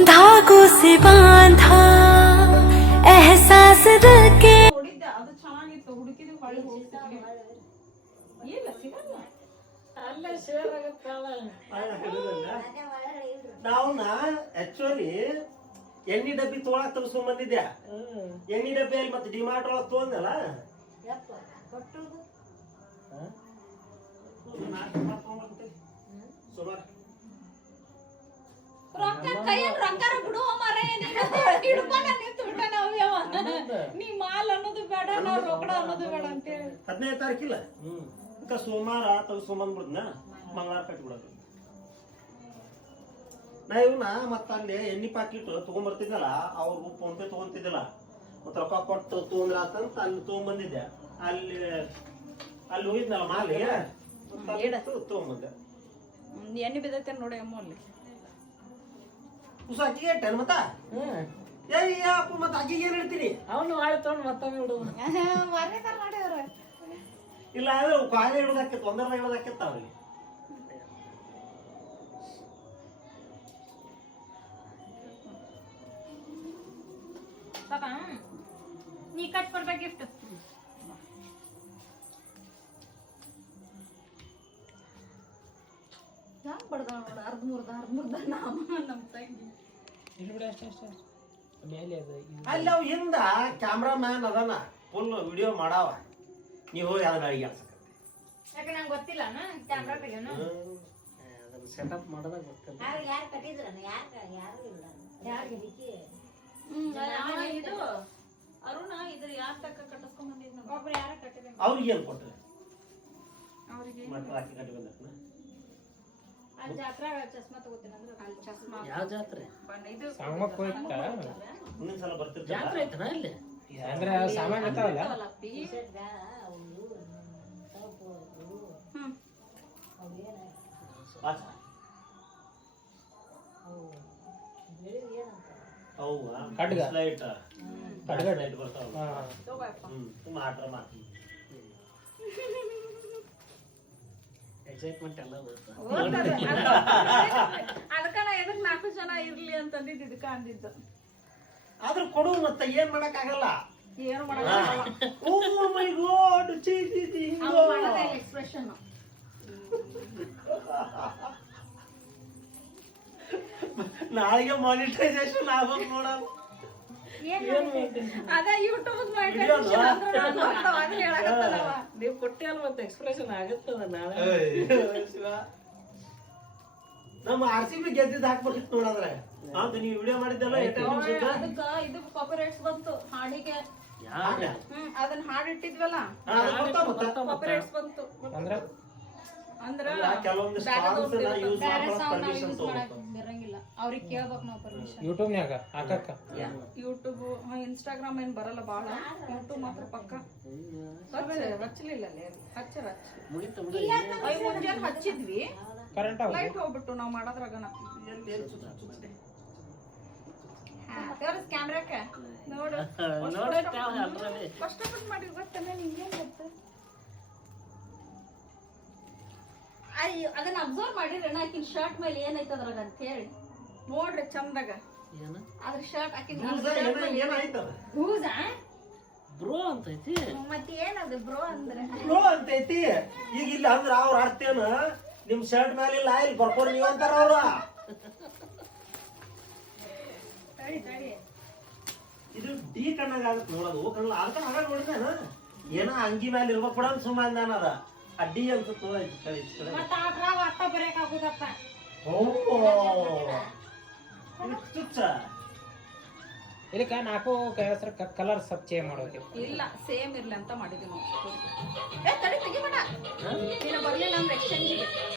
धागों से बांधा एहसास दिल के ಅದು ಚೆನ್ನಾಗಿತ್ತು ಹುಡುಕಿದ್ದು ಹೊಳ್ಳಿ ಹೋಗ್ತಿದ್ವಿ ಇಲ್ಲ ಸಿಗಲ್ಲ ಅಲ್ಲೇ ಶೇರ್ ಆಗುತ್ತಲ್ಲ ನಾವು ಆಕ್ಚುಲಿ ಎಣ್ಣೆ ಡಬ್ಬಿ ತೊಗೊಳಕ್ ತರಿಸ್ಕೊಂಡ್ ಬಂದಿದ್ದೆ ಎಣ್ಣೆ ಡಬ್ಬಿಯಲ್ಲಿ ಮತ್ತೆ ಡಿಮಾರ್ಟ್ ಒಳಗೆ ತೊಗೊಂಡಲ್ಲ ರೊಕ್ಕ ಕೈಯಲ್ಲಿ ರೊಕ್ಕ ಬಿಡು ಮಾರೇ ಹಿಡ್ಕೊಂಡ ನಿಂತು ಬಿಟ್ಟ ನಾವ್ಯವ ನೀ ಮಾಲ್ ಅನ್ನೋದು ಬೇಡ ನಾವ್ ರೊಕ್ಕ ಅನ್ನೋದು ಬೇಡ ಅಂತ ಹೇಳಿ 15 ತಾರೀಕಿಲ್ಲ ಈಗ ಸೋಮವಾರ ತಗಸ್ಕೊಂಬಂದ್ಬಿಡ್ನ ಮಂಗಳವಾರ ಕಟ್ಬಿಡೋದು ನಾ ಇವನ್ನ ಮತ್ತ ಅಲ್ಲಿ ಎಣ್ಣೆ ಪಾಕಿಟ್ ತಗೊಂಡ್ಬರ್ತಿದ್ದಲ್ಲ ಅವ್ರು ಫೋನ್ ಪೇ ತಗೊಂತಿದ್ದಿಲ್ಲ ಮತ್ತ ರೊಕ್ಕ ಕೊಟ್ಟು ತಗೊಂಡ್ರ ಅಂತ ಅಲ್ಲಿ ತಗೊಂಡ್ಬಂದಿದ್ದೆ ಅಲ್ಲಿ ಹೋಗಿದ್ನಲ್ಲ ಮಾಲಿಗೆ ತಗೊಂಡ್ಬಂದೆ ಎಣ್ಣೆ ಬಿದ್ದೈತೆ ನೋಡಿ ಅಮ್ಮ ಅಲ್ಲಿ ಉಸ ಅಕ್ಕಿಗೆ ಇಟ್ಟೇನು ಮತ್ತ ಅಪ್ಪ ಮತ್ತ ಅಕ್ಕಿಗೆ ಏನ್ ಹೇಳ್ತೀನಿ ಅವನು ಮಾಡಿ ತಗೊಂಡು ಮತ್ತೊಮ್ಮೆ ಬಿಡು ಮಾಡ್ಯಾರ ಇಲ್ಲ ಆದ್ರೆ ಕಾಲೇ ಇಡೋದಾಕಿತ್ತು ಒಂದರ ಇಡೋದಾಕಿತ್ತ ಅವ್ರಿಗೆ ನೀ ಕಟ್ ಕೊಡ್ಬೇಕು ಗಿಫ್ಟ್ ಯಾಕೆ ಬಡ್ದ ನೋಡ ಅರ್ಧ ನಮ್ಮ ತಂಗಿ ಇಲ್ಲಿ ಬಿಡ ಅಷ್ಟೇ ಮೇಲೆ ಅದು ಅಲ್ಲಿ ಅವ್ ಹಿಂದ ಕ್ಯಾಮ್ರಾ ಮ್ಯಾನ್ ಅದಾನ ಫುಲ್ ವಿಡಿಯೋ ಮಾಡಾವ ನೀವು ಹೋಗಿ ಅದನ್ನ ಅಡಿಗೆ ಯಾಕೆ ನಂಗೆ ಗೊತ್ತಿಲ್ಲ ಕ್ಯಾಮ್ರಾ ತೆಗೆನ ಅದನ್ನ ಸೆಟಪ್ ಮಾಡೋದಾಗ ಗೊತ್ತಿಲ್ಲ ಯಾರು ಕಟ್ಟಿದ್ರನ ಯಾರು ಇಲ್ಲ ಯಾರು ಇದು ಅರುಣ ಇದ್ರ ಯಾರ ತಕ್ಕ ಕಟ್ಟಿಸ್ಕೊಂಡ್ ಬಂದಿದ್ ಒಬ್ರು ಯಾರ ಕಟ್ಟಿದ ಅವ್ರಿಗೆ ಏನ್ ಕೊಟ್ರೆ ಅವ್ರಿಗೆ ಮಟ್ಟ ಹಾಕಿ ಕಟ್ಟಿ ಬಂದ ಅಲ್ಲಿ ಜಾತ್ರಾ ಚಸ್ಮಾ ತಗೋತೀನಿ ಅಂದ್ರೆ ಅಲ್ಲಿ ಚಸ್ಮಾ ಯಾವ ಜಾತ್ರೆ ಇದು ಸಾಮಕ್ ಹೋಯ್ತಾ ಮುಂದಿನ ಸಲ ಬರ್ತಿರ್ತಾರೆ ಜಾತ್ರೆ ಐತನ ಇಲ್ಲಿ ಅಂದ್ರೆ ಸಾಮಾನ್ಯ ಇರ್ತಾವಲ್ಲ ಖಡ್ಗ ಖಡ್ಗ ಲೈಟ್ ಬರ್ತಾವ ಮಾತ್ರ ಮಾತ್ರ ಎಕ್ಸೈಟ್ಮೆಂಟ್ ಎಲ್ಲ ಅದಕ್ಕ ನಾ ಎದಕ್ 4 ಜನ ಇರ್ಲಿ ಅಂತಂದಿದ್ದು ಇದಕ್ಕ ಅಂದಿದ್ದು ಆದ್ರೂ ಕೊಡು ಮತ್ತೆ ಏನ್ ಮಾಡಕ್ ಆಗಲ್ಲ ಏನು ಮಾಡಲ್ಲ ಓ ಮೈ ಗಾಡ್ ಎಕ್ಸ್ಪ್ರೆಷನ್ ನಾಳೆಗೆ ಮಾನಿಟೈಸೇಷನ್ ಆಗ್ಬೇಕು ನೋಡಲ್ಲ ಅದ ಯೂಟ್ಯೂಬ್ ನೀವು ಕೊಟ್ಟಿ ಅಲ್ಲ ಮತ್ತೆ ಎಕ್ಸ್ಪ್ರೆಷನ್ ಆಗತ್ತದ ನಾಳೆ ನಮ್ಮ RCB ಗೆದ್ದಿದ್ದು ಹಾಕ್ಬೇಕಿತ್ತು ನೋಡಂದ್ರೆ ಅದು ನೀವು ವಿಡಿಯೋ ಮಾಡಿದ್ದಲ್ಲ ಅದಕ್ಕ ಇದು ಕಾಪಿರೈಟ್ಸ್ ಬಂತು ಹಾಡಿಗೆ ಅದನ್ನ ಹಾಡ್ ಇಟ್ಟಿದ್ವಲ್ಲ ಕಾಪಿರೈಟ್ಸ್ ಬಂತು ಅಂದ್ರ ಕೆಲವೊಂದು ಬರಂಗಿಲ್ಲ ಅವ್ರಿಗೆ ಕೇಳ್ಬೇಕು ನಾವು ಪರ್ಮಿಷನ್ ಯೂಟ್ಯೂಬ್ನ್ಯಾಗ ಹಾಕಕ್ಕ ಯೂಟ್ಯೂಬ್ ಇನ್ಸ್ಟಾಗ್ರಾಮ್ ಏನ್ ಬರಲ್ಲ ಬಾಳ ಯೂಟ್ಯೂಬ್ ಮಾತ್ರ ಪಕ್ಕ ಹಚ್ಚಲಿಲ್ಲ ಹಚ್ಚರ ಮುಂಜಾನೆ ಹಚ್ಚಿದ್ವಿ ಕರೆಂಟ್ ಲೈಟ್ ಹೋಗ್ಬಿಟ್ಟು ನಾವ್ ಮಾಡೋದ್ರಾಗನ ಕ್ಯಾಮ್ರಾಕ್ಕೆ ನೋಡು ಕಷ್ಟಪಟ್ಟು ಮಾಡಿ ಗೊತ್ತಲ್ಲ ನಿಂಗೇನ್ ಗೊತ್ತ ಅಯ್ಯೋ ಅದನ್ನ ಅಬ್ಸರ್ವ್ ಮಾಡಿದ್ರೆ ಆಕಿನ ಶರ್ಟ್ ಮೇಲೆ ಏನೈತೆ ಅದ್ರಾಗ ಅಂತ ಹೇಳಿ ನೋಡ್ರಿ ಚಂದಾಗ ಅದ್ರ ಶರ್ಟ್ ಹೂಸಾ ಬ್ರೋ ಅಂತೈತಿ ಮತ್ತೆ ಏನದು ಬ್ರೋ ಅಂದ್ರೆ ಬ್ರೋ ಅಂತೈತಿ ಈಗ ಇಲ್ಲ ಅಂದ್ರ ಅವ್ರ ಅರ್ಥೇನ ನಿಮ್ ಶರ್ಟ್ ಮೇಲೆ ಇಲ್ಲ ಇಲ್ಲಿ ಬರ್ಕೋರಿ ನೀವ್ ಅಂತಾರ ಅವ್ರ ಇದು ಡಿ ಕಣ್ಣಾಗ ಆಗತ್ ನೋಡೋದು ಕಣ್ಣ ಅದಕ್ಕ ಆಗ ನೋಡಿದೇನ ಏನ ಅಂಗಿ ಮೇಲೆ ಇರ್ಬೇಕು ಕೂಡ ಸುಮ್ಮನೆ ಅದ ಅಡ್ಡಿ ಅಂತ ಇದಕ್ಕ 4 ಹೆಸರು ಕಲರ್ ಸಬ್ ಚೇಂಜ್ ಮಾಡೋಕೆ ಇಲ್ಲ ಸೇಮ್ ಇರ್ಲಿ ಅಂತ ಮಾಡಿದ್ವಿ ನಾವು. ತೆಗಿಬೇಡ, ನೀನು ಬರ್ಲಿಲ್ಲ ಅಂದ್ರೆ ಎಕ್ಸ್ಚೇಂಜ್